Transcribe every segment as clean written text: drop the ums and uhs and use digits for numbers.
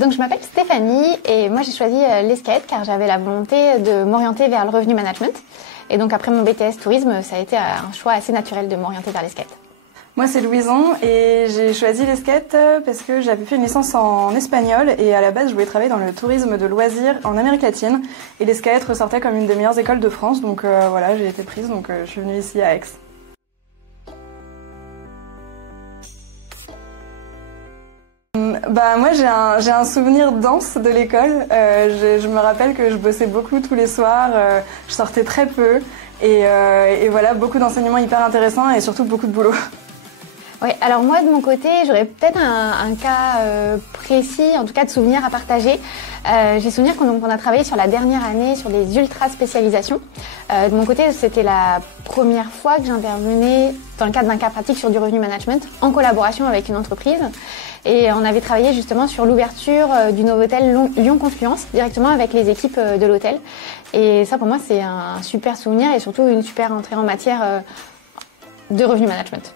Donc je m'appelle Stéphanie et moi j'ai choisi l'ESCAET car j'avais la volonté de m'orienter vers le revenu management. Et donc après mon BTS tourisme, ça a été un choix assez naturel de m'orienter vers l'ESCAET. Moi c'est Louison et j'ai choisi l'ESCAET parce que j'avais fait une licence en espagnol et à la base je voulais travailler dans le tourisme de loisirs en Amérique latine et l'ESCAET ressortait comme une des meilleures écoles de France, donc voilà, j'ai été prise, donc je suis venue ici à Aix. Moi j'ai un souvenir dense de l'école. Je me rappelle que je bossais beaucoup tous les soirs, je sortais très peu et voilà, beaucoup d'enseignements hyper intéressants et surtout beaucoup de boulot. Oui, alors moi de mon côté, j'aurais peut-être un cas précis, en tout cas de souvenirs à partager. J'ai souvenir qu'on a travaillé sur la dernière année sur des ultra spécialisations. De mon côté, c'était la première fois que j'intervenais dans le cadre d'un cas pratique sur du revenu management en collaboration avec une entreprise. Et on avait travaillé justement sur l'ouverture du Novotel Lyon Confluence directement avec les équipes de l'hôtel. Et ça pour moi c'est un super souvenir et surtout une super entrée en matière de revenu management.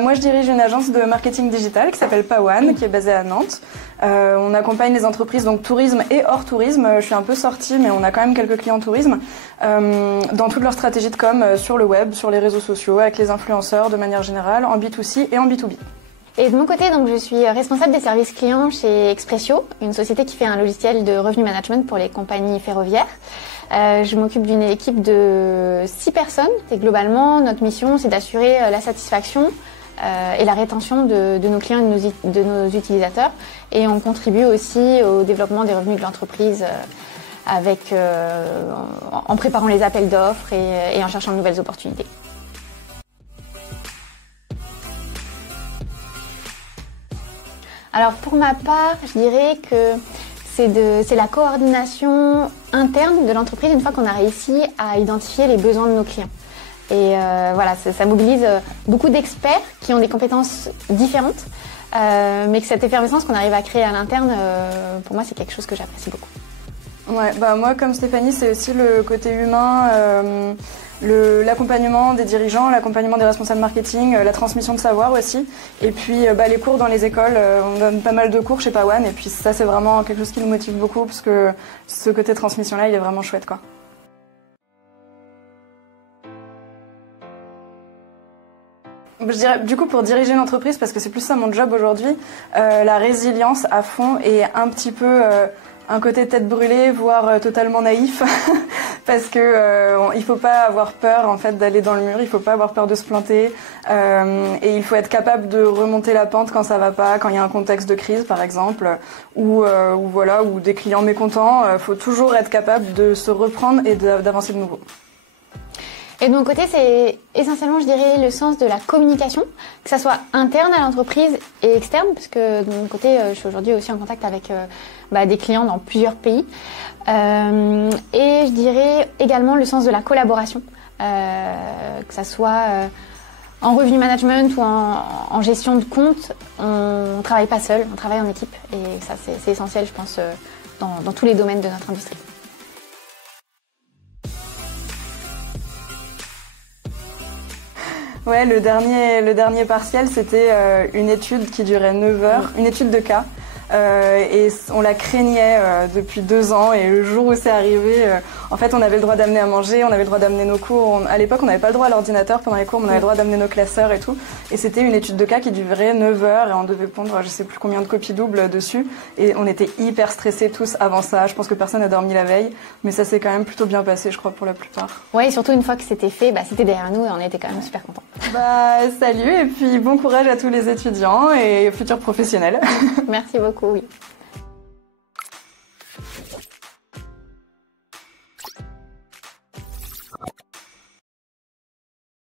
Moi je dirige une agence de marketing digital qui s'appelle Pawan, qui est basée à Nantes. On accompagne les entreprises, donc tourisme et hors tourisme. Je suis un peu sortie, mais on a quand même quelques clients tourisme, dans toute leur stratégie de com sur le web, sur les réseaux sociaux, avec les influenceurs de manière générale, en B2C et en B2B. Et de mon côté, donc, je suis responsable des services clients chez Expressio, une société qui fait un logiciel de revenu management pour les compagnies ferroviaires. Je m'occupe d'une équipe de 6 personnes et globalement, notre mission, c'est d'assurer la satisfaction et la rétention de nos clients et de nos utilisateurs. Et on contribue aussi au développement des revenus de l'entreprise en préparant les appels d'offres et en cherchant de nouvelles opportunités. Alors pour ma part, je dirais que c'est la coordination interne de l'entreprise une fois qu'on a réussi à identifier les besoins de nos clients. Et voilà, ça mobilise beaucoup d'experts qui ont des compétences différentes, mais que cette effervescence qu'on arrive à créer à l'interne, pour moi, c'est quelque chose que j'apprécie beaucoup. Ouais, moi comme Stéphanie, c'est aussi le côté humain, l'accompagnement des dirigeants, l'accompagnement des responsables marketing, la transmission de savoir aussi. Et puis les cours dans les écoles, on donne pas mal de cours chez Pawan et puis ça c'est vraiment quelque chose qui nous motive beaucoup parce que ce côté transmission-là, il est vraiment chouette quoi. Je dirais, du coup, pour diriger une entreprise, parce que c'est plus ça mon job aujourd'hui, la résilience à fond et un petit peu un côté tête brûlée, voire totalement naïf, parce que il faut pas avoir peur en fait d'aller dans le mur, il faut pas avoir peur de se planter, et il faut être capable de remonter la pente quand ça va pas, quand il y a un contexte de crise par exemple, ou des clients mécontents. Faut toujours être capable de se reprendre et d'avancer de nouveau. Et de mon côté, c'est essentiellement, je dirais, le sens de la communication, que ça soit interne à l'entreprise et externe, parce que de mon côté, je suis aujourd'hui aussi en contact avec des clients dans plusieurs pays. Et je dirais également le sens de la collaboration, que ça soit en revenu management ou en gestion de compte, on travaille pas seul, on travaille en équipe, et ça c'est essentiel, je pense, dans tous les domaines de notre industrie. Ouais, le dernier partiel, c'était une étude qui durait 9 heures, une étude de cas. Et on la craignait depuis 2 ans et le jour où c'est arrivé, en fait on avait le droit d'amener à manger, on avait le droit d'amener nos cours. À l'époque on n'avait pas le droit à l'ordinateur pendant les cours, mais on avait le droit d'amener nos classeurs et tout. Et c'était une étude de cas qui durait 9 heures et on devait pondre je sais plus combien de copies doubles dessus. Et on était hyper stressés tous avant ça. Je pense que personne n'a dormi la veille, mais ça s'est quand même plutôt bien passé je crois pour la plupart. Ouais, et surtout une fois que c'était fait, c'était derrière nous et on était quand même super contents. Salut et puis bon courage à tous les étudiants et futurs professionnels. Merci beaucoup. Oui.